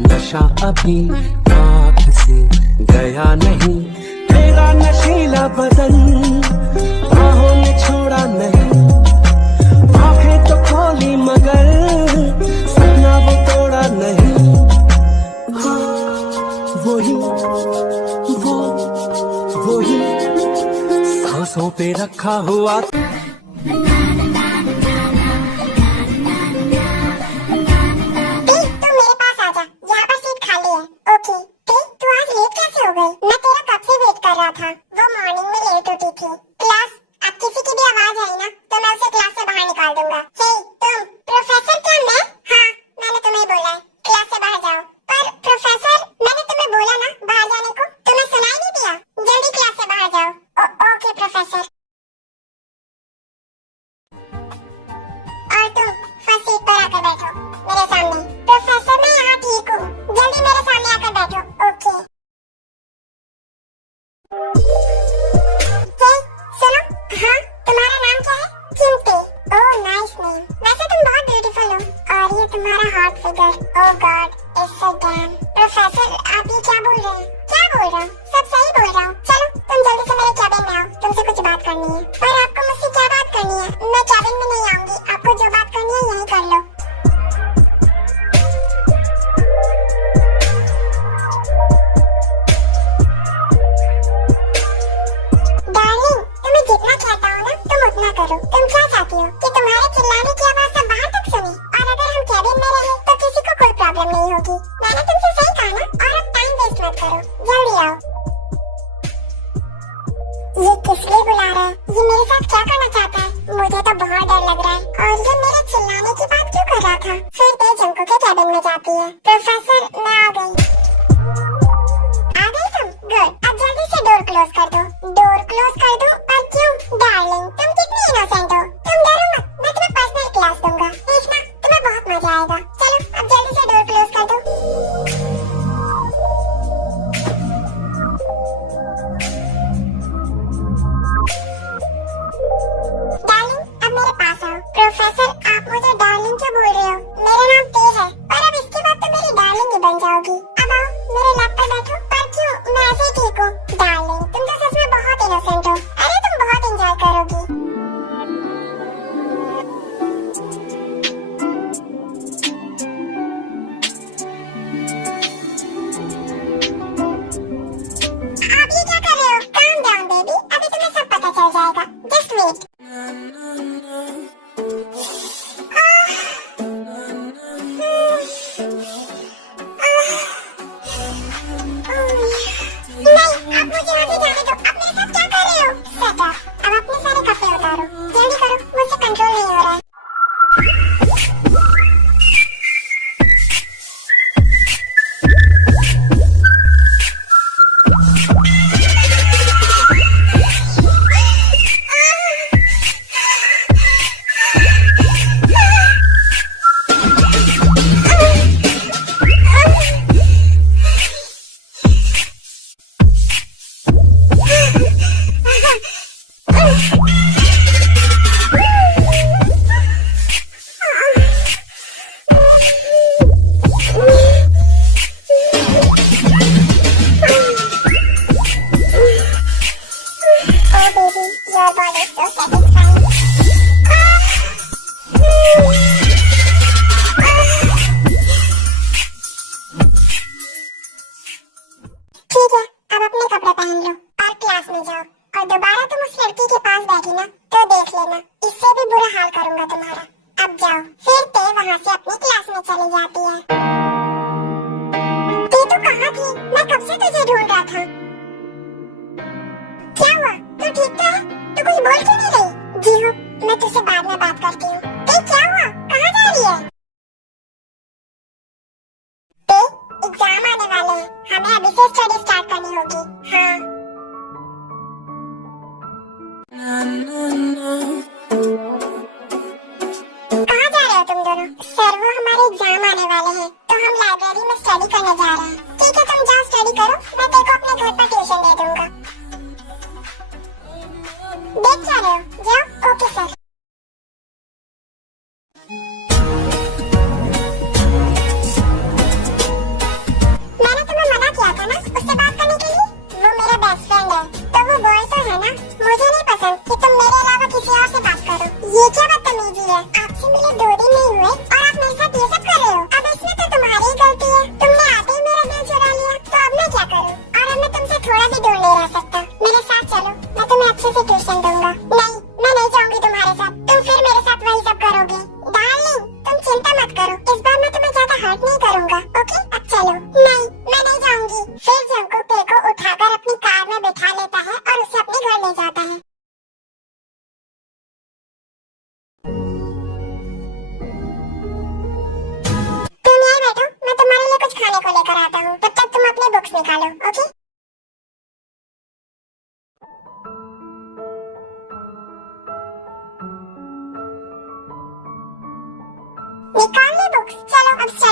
नशा अभी आँख से गया नहीं, तेरा नशीला बदन बाहों ने छोड़ा नहीं, आंखें तो खोली मगर सपना वो तोड़ा नहीं। हाँ वही वही सांसों पे रखा हुआ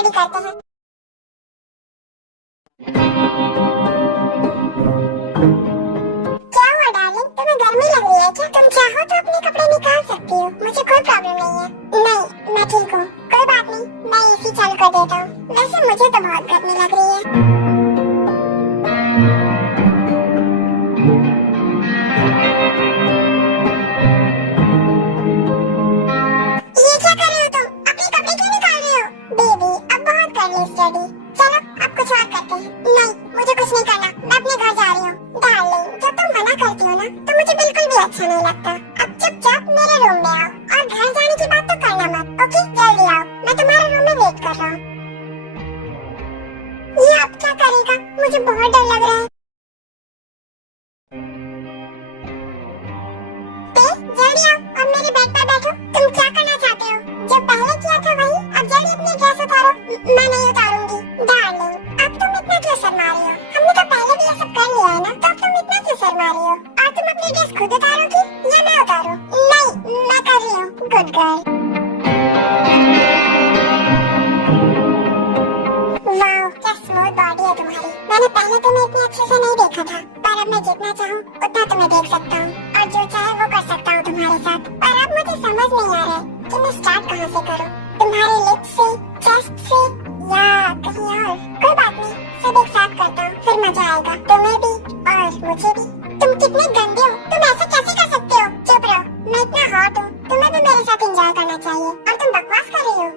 स्टडी करते हैं। क्या हुआ डार्लिंग, तुम्हें गर्मी लग रही है क्या? तुम चाहो तो अपने कपड़े निकाल सकती हो, मुझे कोई प्रॉब्लम नहीं है। नहीं, मैं ठीक हूँ, कोई बात नहीं, मैं एसी चालू कर देता हूँ। वैसे मुझे तो बहुत गर्मी लग रही है। ये क्या कर रहे हो तुम? अपने कपड़े क्यों निकाल रहे हो? बेबी, अब बहुत कर ली स्टडी, चलो अब कुछ और करते हैं। नहीं, मुझे कुछ नहीं करना, मैं अपने घर जा रही हूँ। डार्लिंग, जब तुम मना करती हो ना तो मुझे बिल्कुल भी अच्छा नहीं लगता। अब चुपचाप मेरे रूम में आओ और घर जाने की बात तो करना मत, ओके? जल्दी आओ, मैं तुम्हारे रूम में वेट कर रहा हूँ। ये अब क्या करेगा? मुझे बहुत डर लग रहा है। जल्दी आओ और मेरे बेड पर बैठो। तुम क्या करना चाहते हो? जो पहले किया था वही, अब जल्दी अपनी ड्रेस उतारो। मैं नहीं उतारूंगी। डार्लिंग, अब तुम इतना क्यों शर्मा रही हो? हमने तो पहले भी ये सब कर लिया है ना, तो अब तुम इतना क्यों शर्मा रही हो? और तुम अपनी ड्रेस खुद उतारोगी या मैं उतारूं? नहीं, मैं कर रही हूँ। Good girl. वाओ, क्या स्मूथ बॉडी है तुम्हारी। मैंने पहले तुम्हें इतने अच्छे से नहीं देखा था, पर अब मैं जितना चाहूँ उतना तुम्हें देख सकता हूँ और जो चाहे वो कर सकता हूँ तुम्हारे साथ। पर अब मुझे समझ नहीं आ रहा है कि मैं स्टार्ट कहाँ से करूँ। तुम्हारे लिप्स से, चेस्ट से या कहीं और? कोई बात नहीं, सब एक साथ करता हूँ, फिर मजा आएगा तुम्हें भी और मुझे भी। तुम कितने गंदे हो, तुम ऐसे कैसे कर सकते हो? चुप रहो, मैं इतना हॉट हूँ, तुम्हें भी मेरे साथ एंजॉय करना चाहिए और तुम बकवास कर रही हो।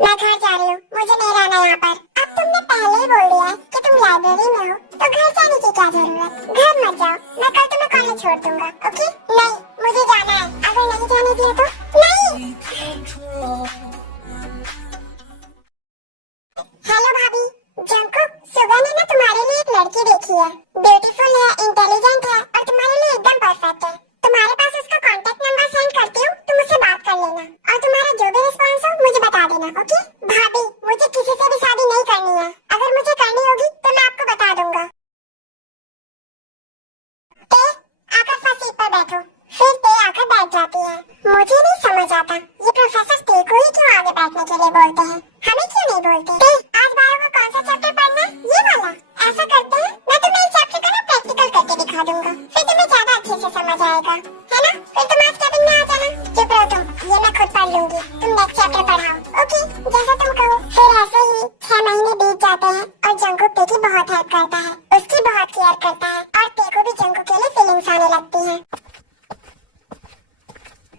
मैं घर जा रही हूँ, मुझे नहीं रहना यहाँ पर। अब तुमने पहले ही बोल दिया है कि तुम लाइब्रेरी में हो, तो घर जाने की क्या जरूरत? घर मत जाओ, मैं कल तुम्हें कॉलेज छोड़ दूंगा, ओके? नहीं, मुझे जाना है। अगर नहीं जाने दिया तो नहीं। हेलो भाभी, जंकुक, सुबह ने ना तुम्हारे लिए एक लड़की देखी है। ब्यूटीफुल है, इंटेलिजेंट है और तुम्हारे लिए एकदम परफेक्ट है। तुम्हारे पास उसका कांटेक्ट नंबर सेंड करती हूँ, तुम उससे बात कर लेना और तुम्हारा जो भी रिस्पॉन्स हो मुझे बता देना, ओके? भाभी, मुझे किसी से भी शादी नहीं करनी है। अगर मुझे करनी होगी तो मैं आपको बता दूंगा। ते, आकर फर्स्ट सीट पर बैठो। फिर ते आकर बैठ जाती है। मुझे नहीं समझ आता ये प्रोफेसर ते को ही क्यों आगे बैठने के लिए बोलते हैं, हमें क्यों नहीं बोलते? ते, आज बायो का कौन सा चैप्टर पढ़ना? ये वाला। ऐसा करते हैं, मैं तुम्हें इस चैप्टर का ना प्रैक्टिकल करके दिखा दूंगा, फिर तुम्हें ज्यादा अच्छे से समझ आएगा, है ना? फिर तुम आज कैबिन में आ जाना। चुप रहो तुम, ये मैं खुद पढ़ लूंगी, तुम नेक्स्ट चैप्टर पढ़ाओ, ओके? जैसा तुम कहो। फिर ऐसे ही 6 महीने बीत जाते हैं और जंकुक ते की बहुत हेल्प करता है, उसकी बहुत केयर करता है और ते को भी जंकुक के लिए फीलिंग्स आने लगती हैं।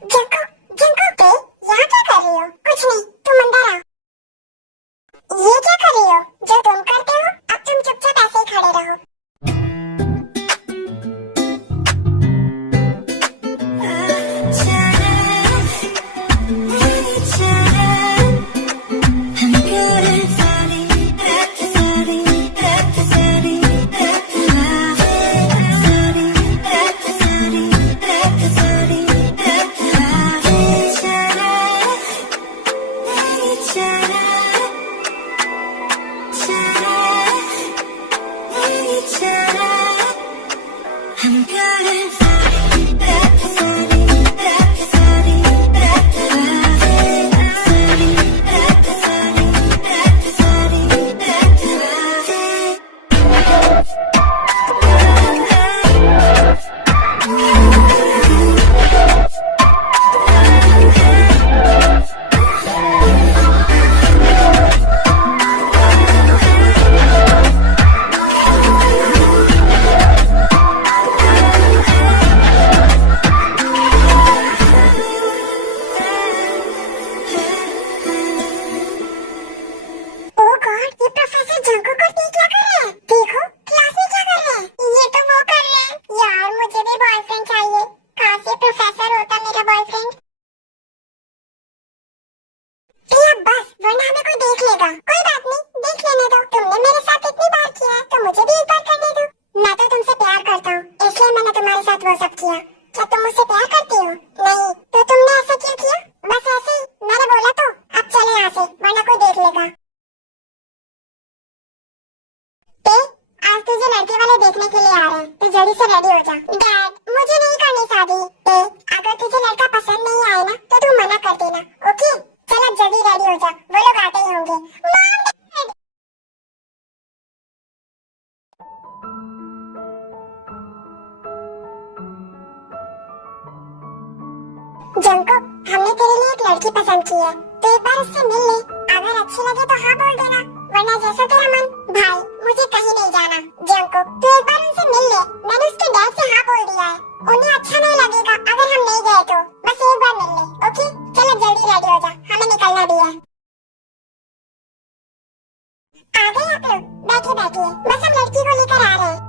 जंकुक, जंकुक, ते यहाँ क्या कर रही हो? कुछ नहीं, तुम अंदर आओ। ये क्या कर रही हो? जो तुम करते हो, अब तुम चुपचाप ऐसे ही खड़े रहो। ओ गॉड, ये प्रोफेसर जंगकुक और टी क्या कर रहे हैं? देखो क्लास में क्या कर रहे हैं? ये तो वो कर रहे हैं। यार मुझे भी बॉयफ्रेंड चाहिए। काश ये प्रोफेसर होता मेरा बॉयफ्रेंड। अब बस, वरना हमें कोई देख लेगा। कोई बात नहीं, देख लेने दो। तुमने मेरे साथ इतनी बार किया है, तो मुझे भी एक बार करने दो। मैं तो तुमसे प्यार करता हूँ, इसलिए मैंने तुम्हारे साथ वो सब किया। क्या तुम मुझसे प्यार करती हो? नहीं, तो तुमने ऐसा क्यों किया? बस ऐसे ही, मैंने बोला तो। अब चले यहाँ से, वरना कोई देख लेगा। आज तुझे लड़के वाले देखने के लिए आ रहे हैं, तो जल्दी से रेडी हो जा। डैड, मुझे नहीं करनी शादी। अगर तुझे लड़का पसंद नहीं आए ना, तो तू मना कर देना, ओके? चल अब जल्दी रेडी हो जा, वो लोग आते ही होंगे। मॉम, जंकुक, हमने तेरे लिए एक लड़की पसंद की है, तो एक बार उससे मिल ले। अगर अच्छी लगे तो हाँ बोल देना, वरना जैसा तेरा मन। भाई, मुझे कहीं नहीं जाना। जंकुक, तू एक बार उनसे मिल ले। मैंने उसके डैड से हाँ बोल दिया है। उन्हें अच्छा नहीं लगेगा अगर हम नहीं गए तो। बस एक बार मिल ले, ओके? चल अब जल्दी रेडी हो जा, हमें निकलना भी है। आ गए आप लोग? बैठिए बैठिए, बस हम लड़की को लेकर आ रहे हैं।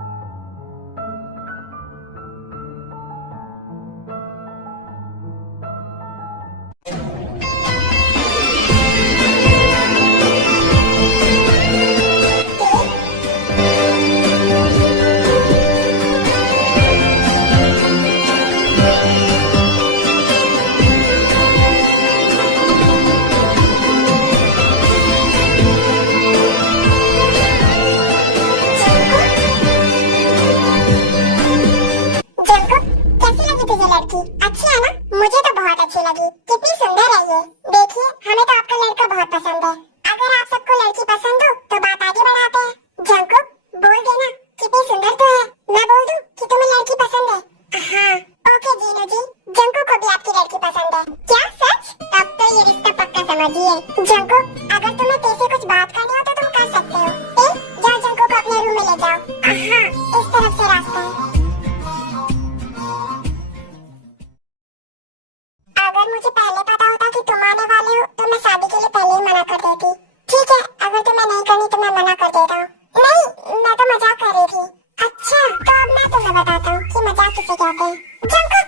लड़की अच्छी है ना? मुझे तो बहुत अच्छी लगी। कितनी सुंदर है ये। देखिए, हमें तो आपका लड़का बहुत पसंद है। अगर आप सबको लड़की पसंद हो तो बात आगे बढ़ाते हैं। जंकुक, बोल देना कितनी सुंदर तो है। मैं बोल दूं कि तुम्हें लड़की पसंद है? हाँ, ओके जीनू जी, जंकुक को भी आपकी लड़की पसंद है। क्या सच? तब तो ये रिश्ता पक्का समझिए। जंकुक, अगर तुम्हें तेरे कुछ बात करनी हो तो तुम कर सकते हो। जाओ जंकुक को अपने रूम में ले जाओ। हाँ, इस तरफ से रास्ता है। अगर मुझे पहले पता होता कि तुम आने वाले हो, तो मैं शादी के लिए पहले ही मना कर देती। ठीक है, अगर तुम्हें नहीं करनी तो मैं मना कर देता हूँ। नहीं, मैं तो मजाक कर रही थी। अच्छा, तो अब मैं तुम्हें बताता हूँ कि मजाक किसे कहते हैं। जंकुक,